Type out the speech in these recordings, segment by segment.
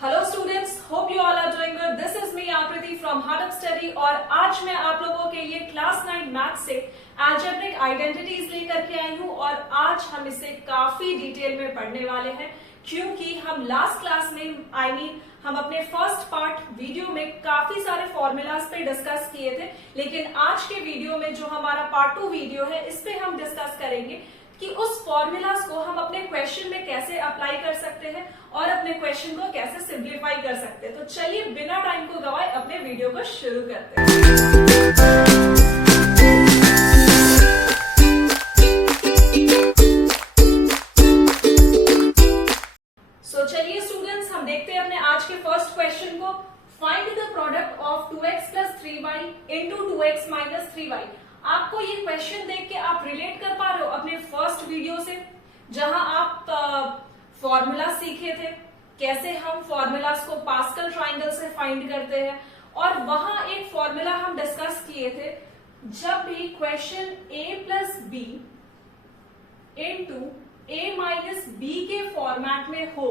Hello students, hope you all are doing good. This is me Aakriti from heart of study और आज मैं आप लोगों के लिए क्लास 9 मैथ से अलजेब्रिक आइडेंटिटीज लेकर के आई हूं और आज हम इसे काफी डिटेल में पढ़ने वाले हैं क्योंकि हम लास्ट क्लास में हम अपने फर्स्ट पार्ट वीडियो में काफी सारे फॉर्मूलाज पे डिस्कस किए थे, लेकिन आज के वीडियो में जो हमारा पार्ट 2 वीडियो है इस पे हम डिस्कस करेंगे कि उस फॉर्मूलाज को हम अपने क्वेश्चन में कैसे अप्लाई कर सकते हैं और अपने क्वेश्चन को कैसे सिंप्लीफाई कर सकते हैं। तो चलिए बिना टाइम को गवाए अपने वीडियो को शुरू करते हैं। चलिए स्टूडेंट्स, हम देखते हैं अपने आज के फर्स्ट क्वेश्चन को। Find the product of 2x + 3y into 2x - 3y। आपको ये क्वेश्चन देख के आप रिलेट कर पा रहे हो अपने फर्स्ट वीडियो से, जहां आप फॉर्मूला सीखे थे, कैसे हम फॉर्मूलाज को पास्कल ट्राइंगल से फाइंड करते हैं, और वहां एक फॉर्मूला हम डिस्कस किए थे। जब भी question a + b into a - b के फॉर्मेट में हो,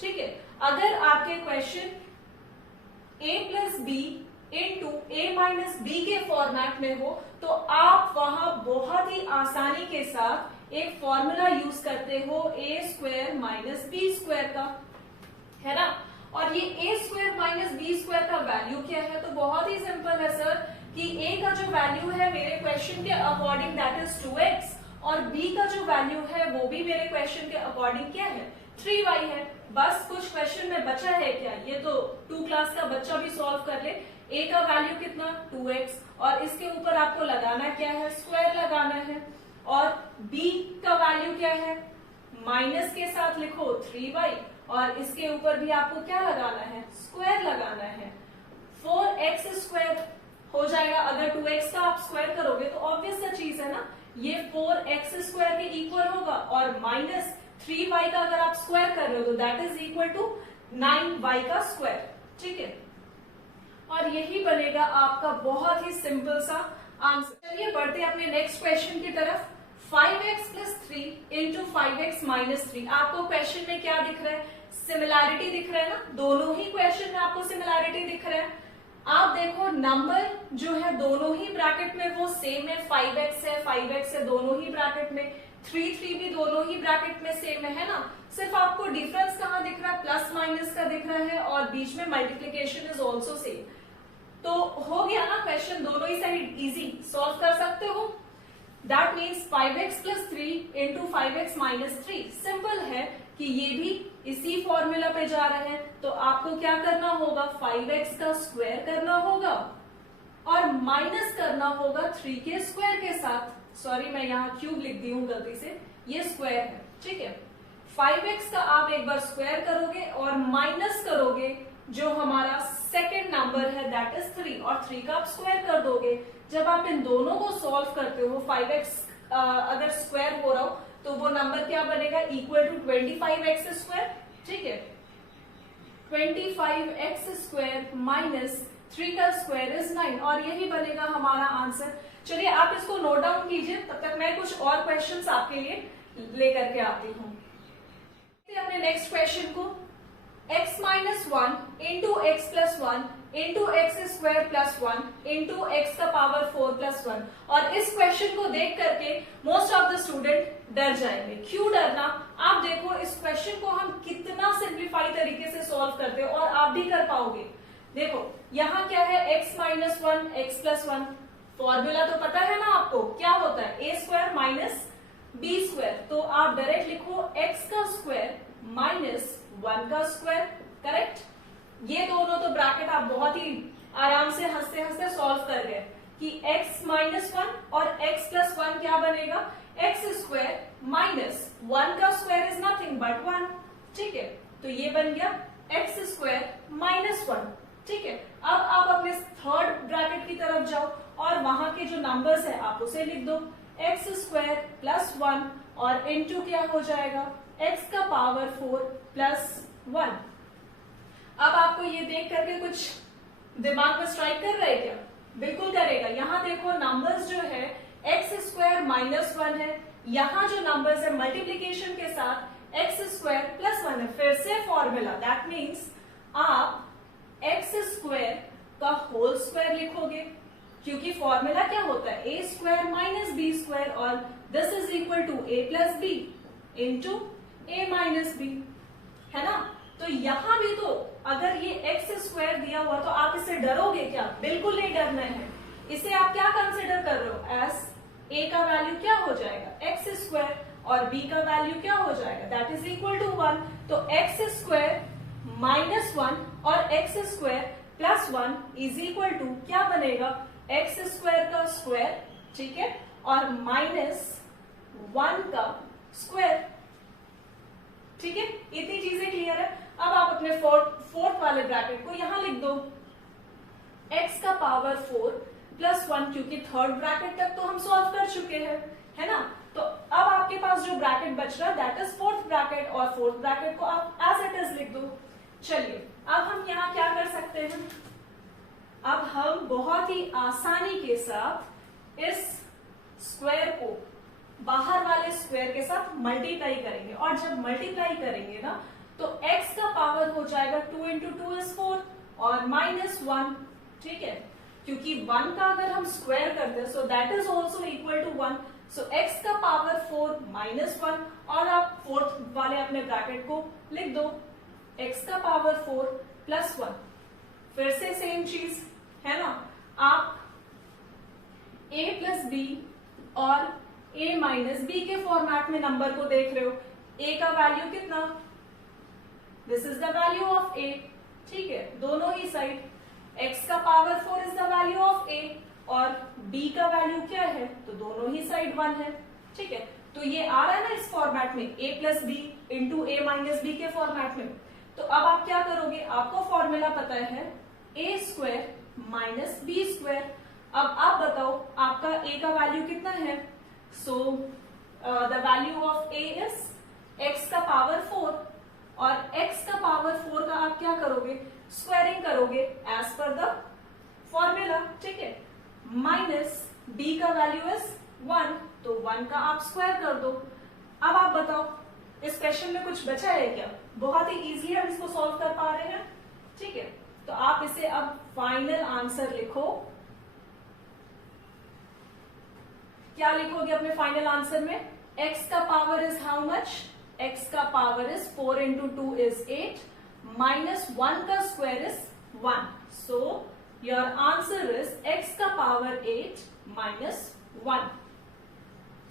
ठीक है, अगर आपके question a + b into a - b के फॉर्मेट में हो तो आप वहां बहुत ही आसानी के साथ एक फॉर्मूला यूज करते हो a² - b² का, है ना। और ये a² - b² का वैल्यू क्या है? तो बहुत ही सिंपल है सर कि a का जो वैल्यू है मेरे क्वेश्चन के अकॉर्डिंग दैट इज 2x और b का जो वैल्यू है वो भी मेरे क्वेश्चन के अकॉर्डिंग क्या है? 3y है। बस कुछ क्वेश्चन में बचा है क्या? ये तो 2 क्लास का बच्चा भी सॉल्व कर ले। a का वैल्यू कितना? 2x, और इसके ऊपर आपको लगाना क्या है? स्क्वायर लगाना है। और b का वैल्यू क्या है? माइनस के साथ लिखो 3y, और इसके ऊपर भी आपको क्या लगाना है? स्क्वायर लगाना है। 4x² हो जाएगा। अगर 2x का आप स्क्वायर करोगे तो ऑब्वियस सा चीज है ना, ये 4x² के इक्वल होगा, और माइनस 3y का अगर आप स्क्वायर कर रहे हो तो that is equal to 9y का स्क्वायर, ठीक है। और यही बनेगा आपका बहुत ही सिंपल सा आंसर। चलिए बढ़ते हैं अपने नेक्स्ट क्वेश्चन की तरफ। 5x + 3 into 5x - 3। आपको क्वेश्चन में क्या दिख रहा है? सिमिलैरिटी दिख रहा है ना, दोनों ही क्वेश्चन में आपको सिमिलैरिटी दिख रहा है। आप देखो नंबर जो है दोनों ही ब्रैकेट में वो सेम है, 5x है, 5x है, दोनों ही ब्रैकेट में, 3 भी दोनों ही ब्रैकेट में सेम है ना। सिर्फ आपको डिफरेंस कहाँ दिख रहा है? प्लस माइनस का दिख रहा है, और बीच में मल्टीप्लीकेशन इज ऑल्सो सेम। तो हो गया ना क्वेश्चन, दोनों ही साइड इजी सॉल्व कर सकते हो। That means 5x + 3 into 5x - 3। Simple है कि ये भी इसी फॉर्मूला पे जा रहे हैं, तो आपको क्या करना होगा? 5x का स्क्वायर करना होगा और माइनस करना होगा 3 के स्क्वायर के साथ। सॉरी, मैं यहाँ क्यूब लिख दी हूँ गलती से, ये स्क्वायर है, ठीक है। 5x का आप एक बार स्क्वायर करोगे और माइनस करोगे जो हमारा सेकेंड नंबर है दैट इज 3, और 3 का आप स्क्वायर कर दोगे। जब आप इन दोनों को सॉल्व करते हो, 5x अगर स्क्वायर हो रहा हो तो वो नंबर क्या बनेगा? इक्वल टू 25x², ठीक है। 25x² माइनस 3 का स्क्वायर इज 9, और यही बनेगा हमारा आंसर। चलिए आप इसको नोट डाउन कीजिए, तब तक मैं कुछ और क्वेश्चंस आपके लिए लेकर के आती हूँ। अपने नेक्स्ट क्वेश्चन को, x - 1 into x + 1 into x² + 1 into x का पावर 4 + 1। और इस क्वेश्चन को देख करके मोस्ट ऑफ द स्टूडेंट डर जाएंगे। क्यों डरना? आप देखो इस क्वेश्चन को हम कितना सिंप्लीफाई तरीके से सॉल्व करते हो और आप भी कर पाओगे। देखो यहाँ क्या है? x - 1 x + 1। फॉर्मूला तो पता है ना आपको, क्या होता है? a² - b²। तो आप डायरेक्ट लिखो x का स्क्वायर माइनस 1 का स्क्वायर, करेक्ट। ये दोनों तो ब्रैकेट आप बहुत ही आराम से हंसते हंसते सॉल्व कर गए कि x - 1 और x + 1 क्या बनेगा? x² माइनस 1 का स्क्वायर इज नथिंग बट 1, ठीक है। तो ये बन गया x² - 1, ठीक है। अब आप अपने थर्ड ब्रैकेट की तरफ जाओ और वहां के जो नंबर्स है आप उसे लिख दो, x² + 1 और इनटू क्या हो जाएगा? x का पावर 4 + 1। अब आपको ये देख करके कुछ दिमाग में स्ट्राइक कर रहा है क्या? बिल्कुल करेगा। यहाँ देखो नंबर्स जो है x² - 1 है, यहाँ जो नंबर्स है मल्टीप्लीकेशन के साथ x² + 1 है। फिर से फॉर्मूला, दैट मीन्स आप एक्स स्क्वायर का होल स्क्वायर लिखोगे, क्योंकि फॉर्मूला क्या होता है, a square minus b square, और this is equal to a plus b into a minus b, है ना। तो यहां भी तो अगर ये एक्स स्क्वायर दिया हुआ तो आप इससे डरोगे क्या, बिल्कुल नहीं डरना है। इसे आप क्या कंसिडर कर रहे हो, एस ए का वैल्यू क्या हो जाएगा एक्स स्क्वायर, और बी का वैल्यू क्या हो जाएगा, दैट इज इक्वल टू 1। तो एक्स स्क्वायर माइनस 1 और x square plus 1 is equal to क्या बनेगा, एक्स स्क्वायर का स्क्वायर, ठीक है, और माइनस 1 का स्क्वायर, ठीक है। इतनी चीजें क्लियर है। अब आप अपने फोर्थ वाले ब्रैकेट को यहां लिख दो, x का पावर 4 प्लस 1, क्योंकि थर्ड ब्रैकेट तक तो हम सॉल्व कर चुके हैं, है ना। तो अब आपके पास जो ब्रैकेट बच रहा है दैट इज फोर्थ ब्रैकेट, और फोर्थ ब्रैकेट को आप एज इट इज लिख दो। चलिए अब हम यहाँ क्या कर सकते हैं, अब हम बहुत ही आसानी के साथ इस स्क्वायर को बाहर वाले स्क्वायर के साथ मल्टीप्लाई करेंगे, और जब मल्टीप्लाई करेंगे ना तो x का पावर हो जाएगा 2 इंटू 2 इज 4 और माइनस 1, ठीक है, क्योंकि 1 का अगर हम स्क्वायर करते हैं so that is also equal to 1। So x का पावर 4 माइनस 1, और आप फोर्थ वाले अपने ब्रैकेट को लिख दो, x का पावर 4 प्लस 1, फिर से सेम चीज, है ना। आप a प्लस बी और a माइनस बी के फॉर्मेट में नंबर को देख रहे हो, a का वैल्यू कितना, this is the value of a, ठीक है, दोनों ही साइड, x का power 4 is the value of a और b का वैल्यू क्या है, तो दोनों ही साइड 1 है, ठीक है। तो ये आ रहा है ना इस फॉर्मेट में, a plus b into a minus b के फॉर्मेट में। तो अब आप क्या करोगे, आपको फॉर्मूला पता है a square minus b square. अब आप बताओ आपका a का वैल्यू कितना है, so the value of a is x का पावर 4, और x का पावर 4 का आप क्या करोगे, स्क्वायरिंग करोगे एज पर द फॉर्मूला, ठीक है, माइनस b का वैल्यू इज 1, तो 1 का आप स्क्वायर कर दो। अब आप बताओ इस क्वेश्चन में कुछ बचा है क्या, बहुत ही इजीली हम इसको सॉल्व कर पा रहे हैं, ठीक है। तो आप इसे अब फाइनल आंसर लिखो, क्या लिखोगे अपने फाइनल आंसर में, x का power is how much, x का power is 4 into 2 is 8, minus 1 का square is 1, so your answer is x का पावर 8 माइनस 1,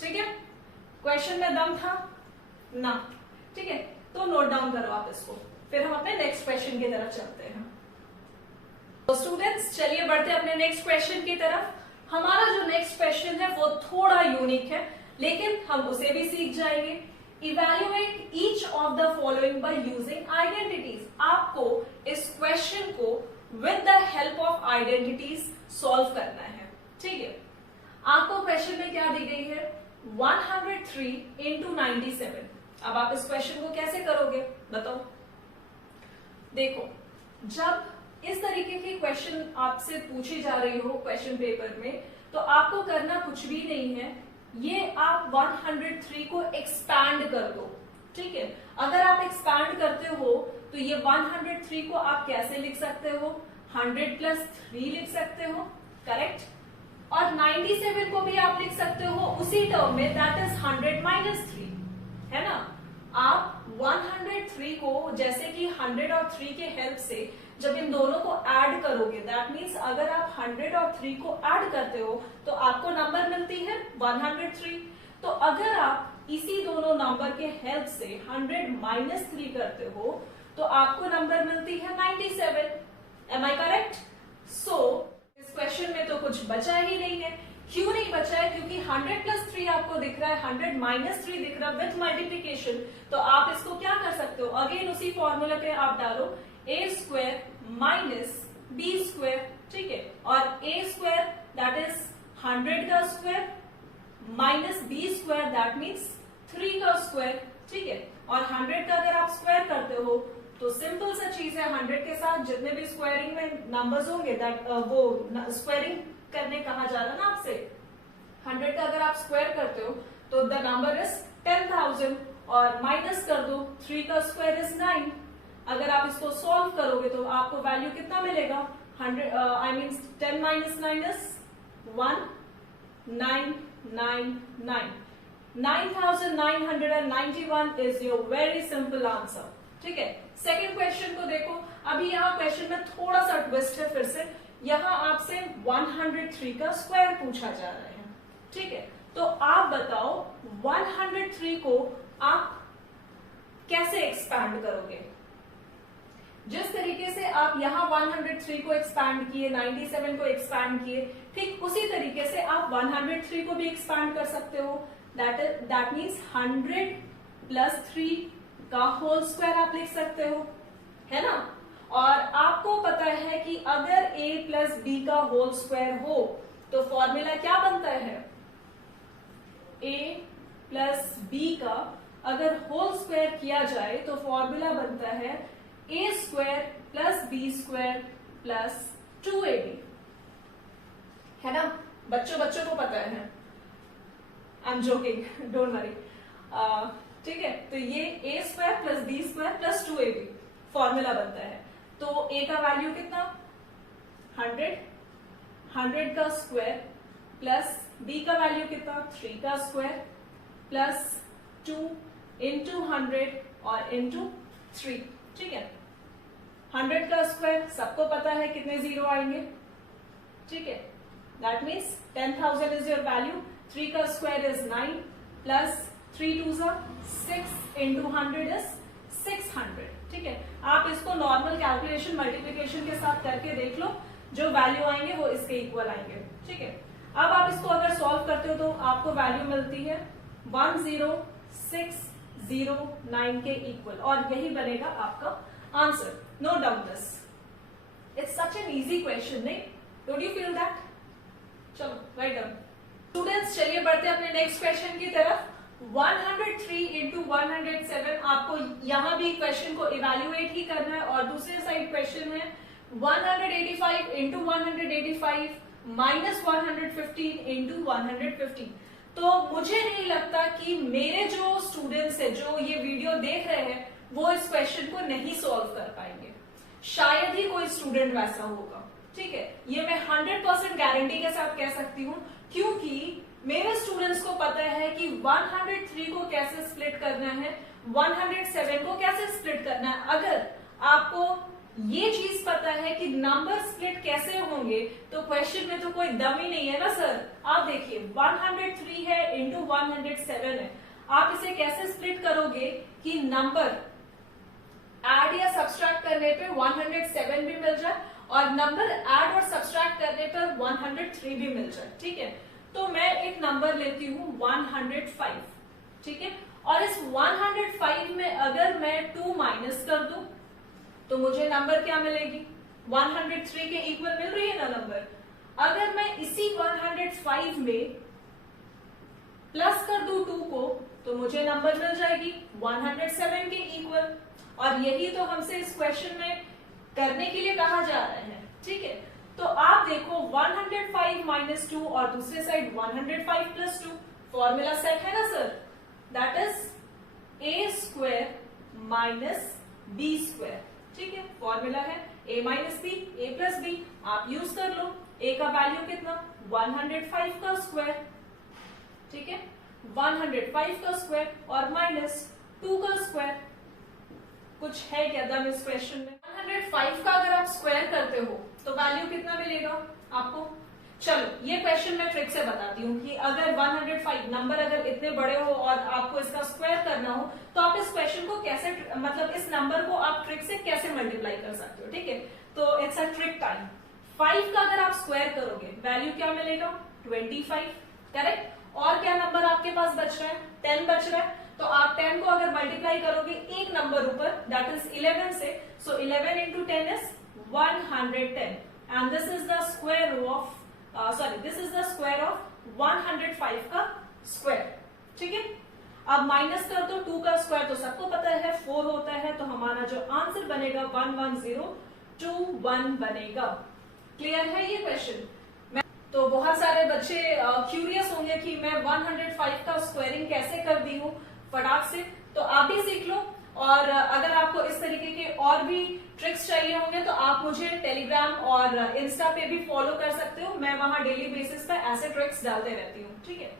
ठीक है। क्वेश्चन में दम था ना, ठीक है, तो नोट डाउन करो आप इसको, फिर हम अपने नेक्स्ट क्वेश्चन की तरफ चलते हैं। तो स्टूडेंट्स चलिए बढ़ते हैं अपने नेक्स्ट क्वेश्चन की तरफ। हमारा जो नेक्स्ट क्वेश्चन है वो थोड़ा यूनिक है, लेकिन हम उसे भी सीख जाएंगे। Evaluate each of the following by using identities. आपको इस क्वेश्चन को with the help of identities solve करना है, ठीक है। आपको क्वेश्चन में क्या दी गई है, 103 इंटू 97। अब आप इस क्वेश्चन को कैसे करोगे बताओ। देखो, जब इस तरीके की क्वेश्चन आपसे पूछी जा रही हो क्वेश्चन पेपर में, तो आपको करना कुछ भी नहीं है, ये आप 103 को एक्सपैंड कर दो, ठीक है। अगर आप एक्सपैंड करते हो तो ये 103 को आप कैसे लिख सकते हो, 100 प्लस 3 लिख सकते हो, करेक्ट। और 97 को भी आप लिख सकते हो उसी टर्म में, दैट इज 100 माइनस 3, है ना। आप 103 को जैसे कि 100 और 3 के हेल्प से जब इन दोनों को ऐड करोगे, दैट मीन्स अगर आप 100 और 3 को ऐड करते हो तो आपको नंबर मिलती है 103। तो अगर आप इसी दोनों नंबर के हेल्प से 100 माइनस 3 करते हो तो आपको नंबर मिलती है 97। एम आई करेक्ट? सो इस क्वेश्चन में तो कुछ बचा ही नहीं है। क्यों नहीं बचा है? क्योंकि 100 प्लस 3 आपको दिख रहा है, 100 माइनस 3 दिख रहा है विथ मल्टीप्लीकेशन। तो आप इसको क्या कर सकते हो, अगेन उसी फॉर्मूला पे आप डालो a square minus b square, ठीक है, और a स्क्वायर दैट इज 100 का square minus b square that means 3 का स्क्वायर, ठीक है। और 100 का अगर आप स्क्वायर करते हो तो सिंपल सा चीज है, 100 के साथ जितने भी स्क्वायरिंग में नंबर्स होंगे दैट वो स्क्वायरिंग करने कहा जा रहा है ना आपसे। 100 का अगर आप स्क्वायर करते हो तो द नंबर इज 10,000 और माइनस कर दो 3 का स्क्वायर इज 9। अगर आप इसको सॉल्व करोगे तो आपको वैल्यू कितना मिलेगा? 100 I mean 10 minus 9 is 1999 9991 is your very simple answer. ठीक है, सेकेंड क्वेश्चन को देखो। अभी यहाँ क्वेश्चन में थोड़ा सा ट्विस्ट है। फिर से यहाँ आपसे 103 का स्क्वायर पूछा जा रहा है। ठीक है, तो आप बताओ 103 को आप कैसे एक्सपैंड करोगे? जिस तरीके से आप यहाँ 103 को एक्सपैंड किए, 97 को एक्सपैंड किए, ठीक उसी तरीके से आप 103 को भी एक्सपैंड कर सकते हो। दैट मीन्स 100 प्लस 3 का होल स्क्वायर आप लिख सकते हो, है ना। और आपको पता है कि अगर a प्लस बी का होल स्क्वायर हो तो फॉर्मूला क्या बनता है? a प्लस बी का अगर होल स्क्वायर किया जाए तो फॉर्मूला बनता है a square plus b square plus 2ab, है ना। बच्चों को पता है, I am joking, don't worry. ठीक है, तो ये a square plus b square plus 2ab formula बनता है। तो a का वैल्यू कितना? 100 का स्क्वायर प्लस b का वैल्यू कितना? 3 का स्क्वायर प्लस 2 इंटू 100 और इंटू 3। ठीक है, 100 का स्क्वायर सबको पता है कितने जीरो आएंगे। ठीक है, that means 10,000 is your value. 3 का square is 9 plus 3 2 6 into 100 is 600। ठीक है, आप इसको नॉर्मल कैलकुलेशन मल्टीप्लिकेशन के साथ करके देख लो, जो वैल्यू आएंगे वो इसके इक्वल आएंगे। ठीक है, अब आप इसको अगर सॉल्व करते हो तो आपको वैल्यू मिलती है 10609 के इक्वल, और यही बनेगा आपका answer. No doubt this, it's such an easy question, नहीं? Don't you feel that? चलो राइट डाउन। स्टूडेंट्स चलिए बढ़ते हैं अपने नेक्स्ट क्वेश्चन की तरफ। 103 इंटू 107, आपको यहां भी क्वेश्चन को इवेल्युएट ही करना है, और दूसरे साइड क्वेश्चन है 185 इंटू 185 माइनस 115 इंटू 115। तो मुझे नहीं लगता कि मेरे जो स्टूडेंट्स है जो ये वीडियो देख रहे हैं वो इस क्वेश्चन को नहीं सॉल्व कर पाएंगे। शायद ही कोई स्टूडेंट वैसा होगा। ठीक है, ये मैं 100% गारंटी के साथ कह सकती हूँ, क्योंकि मेरे स्टूडेंट्स को पता है कि 103 को कैसे स्प्लिट करना है, 107 को कैसे स्प्लिट करना है। अगर आपको ये चीज पता है कि नंबर स्प्लिट कैसे होंगे तो क्वेश्चन में तो कोई दम ही नहीं है ना सर। आप देखिए 103 है इंटू 107 है, आप इसे कैसे स्प्लिट करोगे कि नंबर ऐड या सब्सट्रैक्ट करने पे 107 भी मिल जाए और नंबर ऐड और सब्सट्रैक्ट करने पर 103 भी मिल जाए। ठीक है, तो मैं एक नंबर लेती हूँ 105। ठीक है, और इस 105 में अगर मैं 2 माइनस कर दूं तो मुझे नंबर क्या मिलेगी? 103 के इक्वल मिल रही है ना नंबर। अगर मैं इसी 105 में प्लस कर दूं 2 को तो मुझे नंबर मिल जाएगी 107 के इक्वल, और यही तो हमसे इस क्वेश्चन में करने के लिए कहा जा रहा है। ठीक है, तो आप देखो 105 माइनस 2 और दूसरे साइड 105 प्लस 2, फॉर्मूला सेट है ना sir. That is a square minus b square. ठीक है, फॉर्मूला है a minus b, a plus b, आप यूज कर लो। a का वैल्यू कितना? 105 का स्क्वायर। ठीक है, 105 का स्क्वायर और माइनस 2 का स्क्वायर। कुछ है क्या दम इस क्वेश्चन में? 105 का अगर आप स्क्वायर करते हो तो वैल्यू कितना मिलेगा आपको? चलो ये क्वेश्चन मैं ट्रिक से बताती हूँ कि अगर 105 नंबर अगर इतने बड़े हो और आपको इसका स्क्वायर करना हो तो आप इस क्वेश्चन को कैसे, मतलब इस नंबर को आप ट्रिक से कैसे मल्टीप्लाई कर सकते हो। ठीक है, तो इट्स अ ट्रिक टाइम। 5 का अगर आप स्क्वायर करोगे वैल्यू क्या मिलेगा? 25। करेक्ट, और क्या नंबर आपके पास बच रहा है? 10 बच रहा है, तो आप 10 को अगर मल्टीप्लाई करोगे एक नंबर ऊपर दैट इज 11 से, सो 11 into 10 is 110 and this is the square of this is the square of 105 का स्क्वायर। ठीक है, अब माइनस कर दो 2 का स्क्वायर तो सबको पता है 4 होता है, तो हमारा जो आंसर बनेगा 11021 बनेगा। क्लियर है ये क्वेश्चन? तो बहुत सारे बच्चे क्यूरियस होंगे कि मैं 105 का स्क्वायरिंग कैसे कर दी हूँ फटाक से, तो आप भी सीख लो। और अगर आपको इस तरीके के और भी ट्रिक्स चाहिए होंगे तो आप मुझे टेलीग्राम और इंस्टा पे भी फॉलो कर सकते हो। मैं वहां डेली बेसिस पे ऐसे ट्रिक्स डालते रहती हूँ, ठीक है।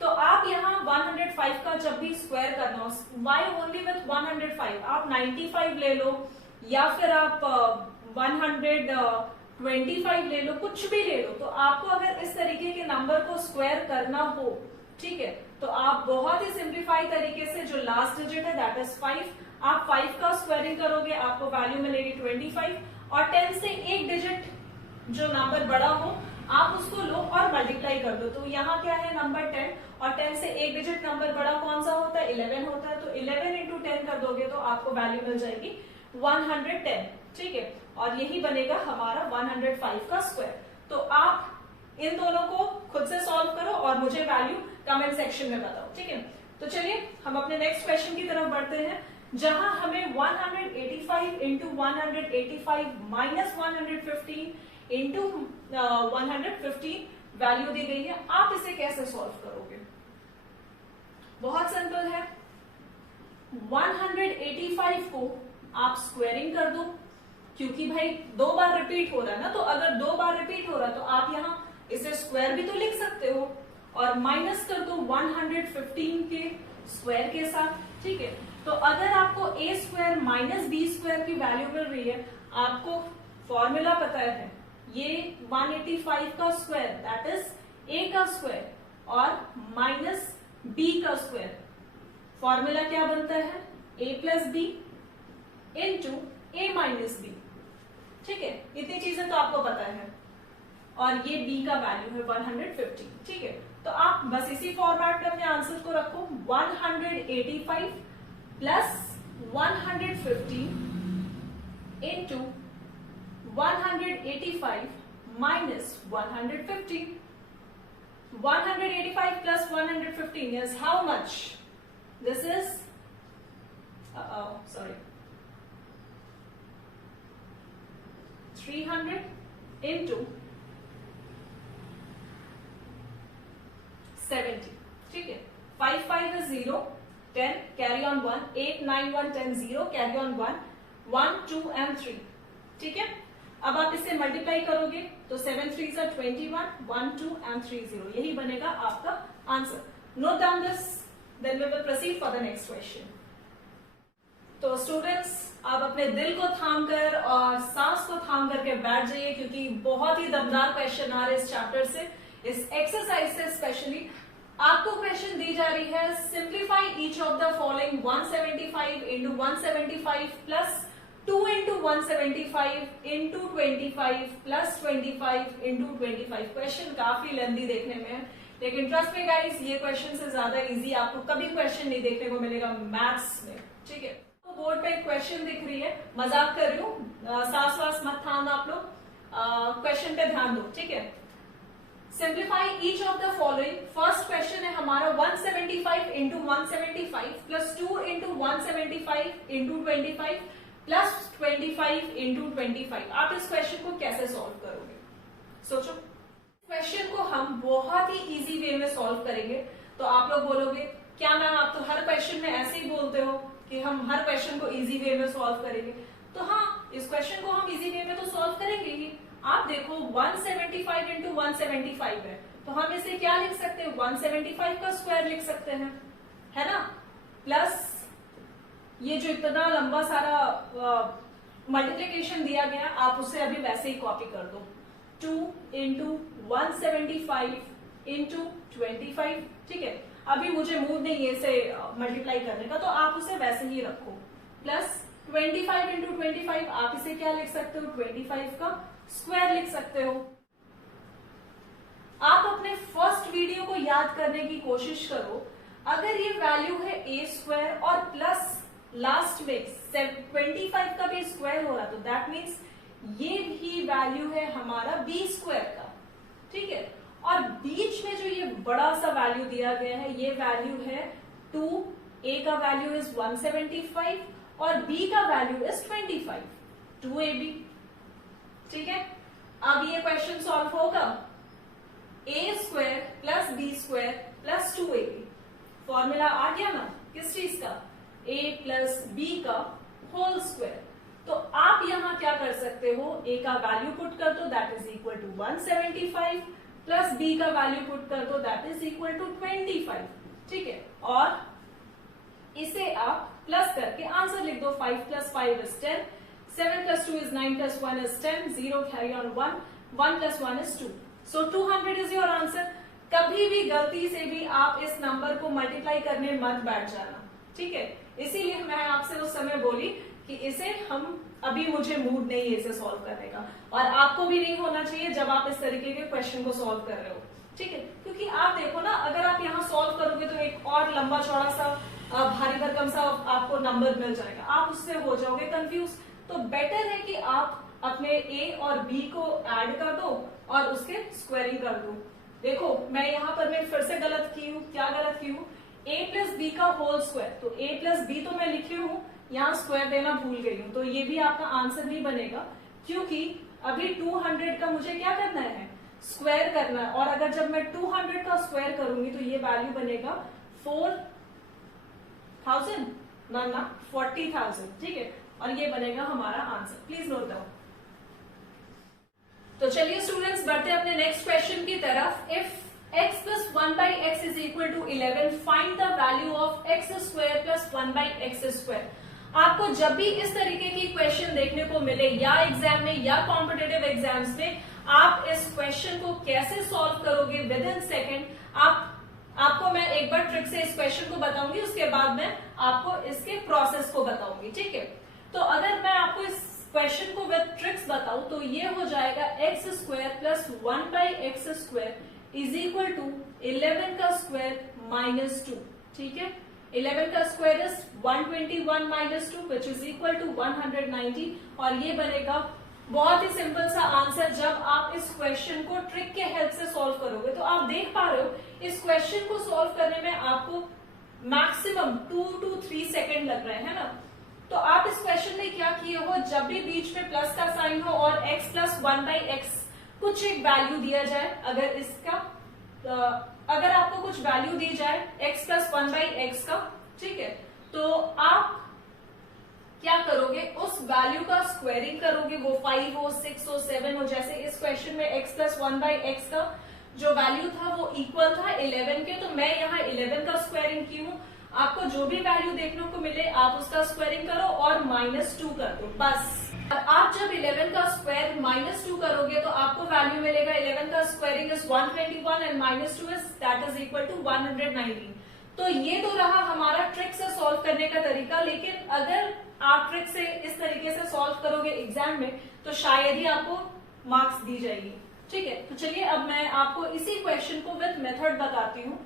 तो आप यहाँ 105 का जब भी स्क्वायर करना हो, वाई ओनली विथ 105, आप 95 ले लो या फिर आप 125 ले लो, कुछ भी ले लो। तो आपको अगर इस तरीके के नंबर को स्क्वायर करना हो, ठीक है, तो आप बहुत ही सिंप्लीफाई तरीके से जो लास्ट डिजिट है दैट इज 5, आप 5 का स्क्वायरिंग करोगे, आपको वैल्यू मिलेगी 25, और 10 से एक डिजिट जो नंबर बड़ा हो आप उसको लो और मल्टीप्लाई कर दो। तो यहाँ क्या है नंबर 10, और 10 से एक डिजिट नंबर बड़ा कौन सा होता है, 11 होता है। तो 11 इंटू 10 कर दोगे तो आपको वैल्यू मिल जाएगी 110, ठीक है, और यही बनेगा हमारा 105 का स्क्वायर। तो आप इन दोनों को खुद से सॉल्व करो और मुझे वैल्यू कमेंट सेक्शन में बताओ, ठीक है। तो चलिए हम अपने नेक्स्ट क्वेश्चन की तरफ बढ़ते हैं, जहां हमें 185 इंटू 185 माइनस 115 इंटू 115 वैल्यू दी गई है। आप इसे कैसे सॉल्व करोगे? बहुत सिंपल है, 185 को आप स्क्वायरिंग कर दो, क्योंकि भाई 2 बार रिपीट हो रहा है ना, तो अगर 2 बार रिपीट हो रहा है तो आप यहाँ इसे स्क्वायर भी तो लिख सकते हो, और माइनस कर दो 115 के स्क्वायर के साथ, ठीक है। तो अगर आपको a square minus b square की वैल्यू मिल रही है, आपको फॉर्मूला पता है, ये 185 का स्क्वायर दैट इज a का स्क्वायर और माइनस b का स्क्वायर, फॉर्मूला क्या बनता है, a plus b into a minus b, ठीक है। इतनी चीजें तो आपको पता है, और ये b का वैल्यू है 150, ठीक है। तो आप बस इसी फॉर्मेट में अपने आंसर को रखो, 185 plus 150 into 185 minus 150. 185 plus 115 is how much? This is, sorry, 300 into 70, ठीक है। 5 5 is 0, 10 carry on 1, 8 9 1 10 0 carry on 1, 1 2 and 3, ठीक है। अब आप इसे मल्टीप्लाई करोगे तो 7 3 are 21, 1 2 and 3 0, यही बनेगा आपका answer. Note down this, then we will proceed for the next question. तो स्टूडेंट्स, आप अपने दिल को थाम कर और सांस को थाम करके बैठ जाइए, क्योंकि बहुत ही दमदार क्वेश्चन आ रहे इस चैप्टर से, इस एक्सरसाइज से स्पेशली। आपको क्वेश्चन दी जा रही है, simplify each of the following 175 into 175 plus 2 into 175 into 25 plus 25 into 25। Question काफी लेंथी देखने में है, लेकिन ट्रस्ट में गाइस ये क्वेश्चन से ज्यादा इजी आपको कभी क्वेश्चन नहीं देखने को मिलेगा मैथ्स में, ठीक है। तो बोर्ड पे क्वेश्चन दिख रही है, मजाक कर रही हूँ, सांस वास मत थामना आप लोग, क्वेश्चन पे ध्यान दो, ठीक है। Simplify each of the following, first question है हमारा 175 into 175 plus 2 into 175 into 25 plus 25 into 25। आप इस क्वेश्चन को कैसे सॉल्व करोगे? सोचो। क्वेश्चन को हम बहुत ही इजी वे में सॉल्व करेंगे। तो आप लोग बोलोगे, क्या मैम आप तो हर क्वेश्चन में ऐसे ही बोलते हो कि हम हर क्वेश्चन को इजी वे में सॉल्व करेंगे। तो हाँ, इस क्वेश्चन को हम इजी वे में तो सॉल्व करेंगे ही। आप देखो 175 इंटू 175 है, तो हम इसे क्या लिख सकते हैं, 175 का स्क्वायर लिख सकते हैं, है ना, प्लस ये जो इतना लंबा सारा मल्टीप्लीकेशन दिया गया, आप उसे अभी वैसे ही कॉपी कर दो, 2 इंटू 175 इंटू 25, ठीक है। अभी मुझे मूड नहीं है इसे मल्टीप्लाई करने का, तो आप उसे वैसे ही रखो, प्लस 25 इंटू 25, आप इसे क्या लिख सकते हो, 25 का स्क्वायर लिख सकते हो। आप अपने फर्स्ट वीडियो को याद करने की कोशिश करो, अगर ये वैल्यू है a स्क्वायर और प्लस लास्ट में 25 का भी स्क्वायर हो रहा, तो दैट मीन्स ये भी वैल्यू है हमारा b स्क्वायर का, ठीक है। और बीच में जो ये बड़ा सा वैल्यू दिया गया है, ये वैल्यू है 2, a का वैल्यू इज 175 और b का वैल्यू इज 25, 2ab, ठीक है। अब ये क्वेश्चन सॉल्व होगा, a square plus b square plus 2ab, formula आ गया ना किस चीज का, a प्लस बी का होल स्क्वायर। तो आप यहां क्या कर सकते हो, a का वैल्यू पुट कर दो that is equal to 175 plus b का वैल्यू पुट कर दो दैट इज इक्वल टू 25, ठीक है। और इसे आप प्लस करके आंसर लिख दो, 5 plus 5 is 10, 7 plus 2 is 9 plus 1 is 10, 0 carry on 1, 1 plus 1 is 2, so 200 is your answer. कभी भी गलती से भी आप इस नंबर को मल्टीप्लाई करने मत बैठ जाना, ठीक है। इसीलिए मैं आपसे उस समय बोली कि इसे हम अभी मुझे मूड नहीं है इसे सॉल्व करने का, और आपको भी नहीं होना चाहिए जब आप इस तरीके के क्वेश्चन को सॉल्व कर रहे हो, ठीक है। क्योंकि आप देखो ना, अगर आप यहाँ सॉल्व करोगे तो एक और लंबा चौड़ा सा भारी भरकम सा आपको नंबर मिल जाएगा, आप उससे हो जाओगे कंफ्यूज। तो बेटर है कि आप अपने a और b को ऐड कर दो और उसके स्क्वायरिंग कर दो। देखो मैं यहाँ पर मैं फिर से गलत की हूँ, क्या गलत की हूँ, a प्लस बी का होल स्क्वायर, तो a प्लस बी तो मैं लिखी हूँ, यहाँ स्क्वायर देना भूल गई हूँ, तो ये भी आपका आंसर नहीं बनेगा, क्योंकि अभी 200 का मुझे क्या करना है, स्क्वायर करना है। और अगर जब मैं 200 का स्क्वायर करूंगी तो ये वैल्यू बनेगा 4000 ना 40,000, ठीक है। और ये बनेगा हमारा आंसर, प्लीज नोट डाउन। तो चलिए स्टूडेंट्स बढ़ते हैं अपने नेक्स्ट क्वेश्चन की तरफ। If x plus 1 by x is equal to 11, find the value of x square plus 1 by x square। आपको जब भी इस तरीके की क्वेश्चन देखने को मिले या एग्जाम में या कॉम्पिटेटिव एग्जाम्स में, आप इस क्वेश्चन को कैसे सॉल्व करोगे विद इन सेकेंड, आपको मैं एक बार ट्रिक से इस क्वेश्चन को बताऊंगी, उसके बाद मैं आपको इसके प्रोसेस को बताऊंगी, ठीक है। तो अगर मैं आपको इस क्वेश्चन को विद ट्रिक्स बताऊं तो ये हो जाएगा x square plus 1 by x square is equal to 11 का स्क्वायर माइनस 2, ठीक है। 11 का square is 121 minus 2 which is equal to 190, और ये बनेगा बहुत ही सिंपल सा आंसर जब आप इस क्वेश्चन को ट्रिक के हेल्प से सॉल्व करोगे। तो आप देख पा रहे हो इस क्वेश्चन को सॉल्व करने में आपको मैक्सिमम 2 to 3 सेकेंड लग रहे हैं ना। तो आप इस क्वेश्चन में क्या किए हो, जब भी बीच में प्लस का साइन हो और x प्लस 1 बाई एक्स कुछ एक वैल्यू दिया जाए, अगर आपको कुछ वैल्यू दी जाए x प्लस 1 बाई एक्स का, ठीक है, तो आप क्या करोगे, उस वैल्यू का स्क्वायरिंग करोगे, वो 5 हो 6 हो 7 हो। जैसे इस क्वेश्चन में x प्लस 1 बाई एक्स का जो वैल्यू था वो इक्वल था 11 के, तो मैं यहाँ 11 का स्क्वायरिंग की हूँ। आपको जो भी वैल्यू देखने को मिले आप उसका स्क्वायरिंग करो और -2 कर दो, बस। और आप जब 11 का स्क्वायर -2 करोगे तो आपको वैल्यू मिलेगा 11 का squaring is 121 and -2 is that is equal to 119। तो ये तो रहा हमारा ट्रिक से सॉल्व करने का तरीका, लेकिन अगर आप ट्रिक से इस तरीके से सॉल्व करोगे एग्जाम में तो शायद ही आपको मार्क्स दी जाएगी, ठीक है। तो चलिए अब मैं आपको इसी क्वेश्चन को विद मेथड बताती हूँ।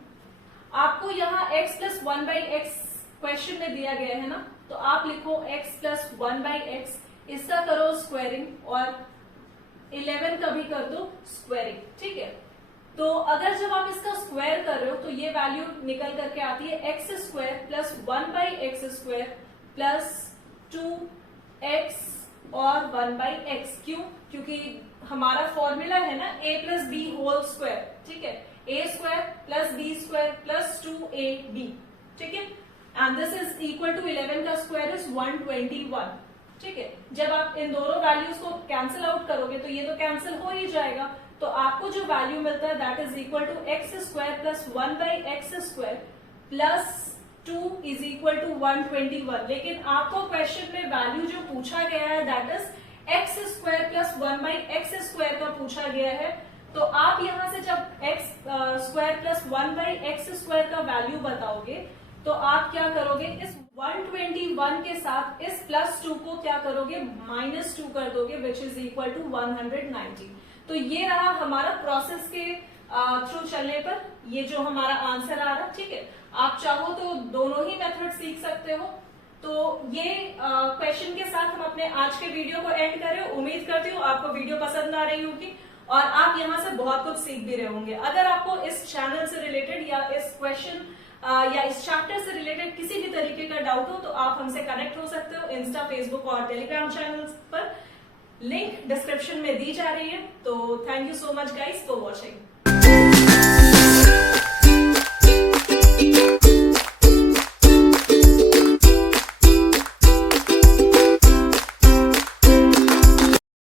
आपको यहाँ x plus 1 by x question में दिया गया है ना, तो आप लिखो x प्लस 1 बाई एक्स, इसका करो स्क्वायरिंग और 11 का भी कर दो स्क्वायरिंग, ठीक है। तो अगर जब आप इसका स्क्वायर कर रहे हो तो ये वैल्यू निकल करके आती है x square plus 1 by x square plus 2x और 1 बाई एक्स। क्यों? क्योंकि हमारा फॉर्मूला है ना a plus b whole square, ठीक है, a square plus b square plus 2ab, ठीक है, and this is equal to 11 का स्क्वायर इज 121, ठीक है। जब आप इन दोनों वैल्यूज को कैंसिल आउट करोगे तो ये तो कैंसिल हो ही जाएगा, तो आपको जो वैल्यू मिलता है that is equal to x square plus 1 by x square plus 2 is equal to 121। लेकिन आपको क्वेश्चन में वैल्यू जो पूछा गया है that is x square plus 1 by x square का पूछा गया है। तो आप यहां से जब x square plus 1 by x square का वैल्यू बताओगे तो आप क्या करोगे, इस 121 के साथ इस प्लस 2 को क्या करोगे, -2 कर दोगे विच इज इक्वल टू 190। तो ये रहा हमारा प्रोसेस के थ्रू चलने पर ये जो हमारा आंसर आ रहा, ठीक है। आप चाहो तो दोनों ही मेथड सीख सकते हो। तो ये क्वेश्चन के साथ हम अपने आज के वीडियो को एंड कर रहे हो। उम्मीद करती हूँ आपको वीडियो पसंद आ रही होगी और आप यहाँ से बहुत कुछ सीख भी रहे होंगे। अगर आपको इस चैनल से रिलेटेड या इस क्वेश्चन या इस चैप्टर से रिलेटेड किसी भी तरीके का डाउट हो तो आप हमसे कनेक्ट हो सकते हो इंस्टा, फेसबुक और टेलीग्राम चैनल्स पर। लिंक डिस्क्रिप्शन में दी जा रही है। तो thank you so much guys for watching.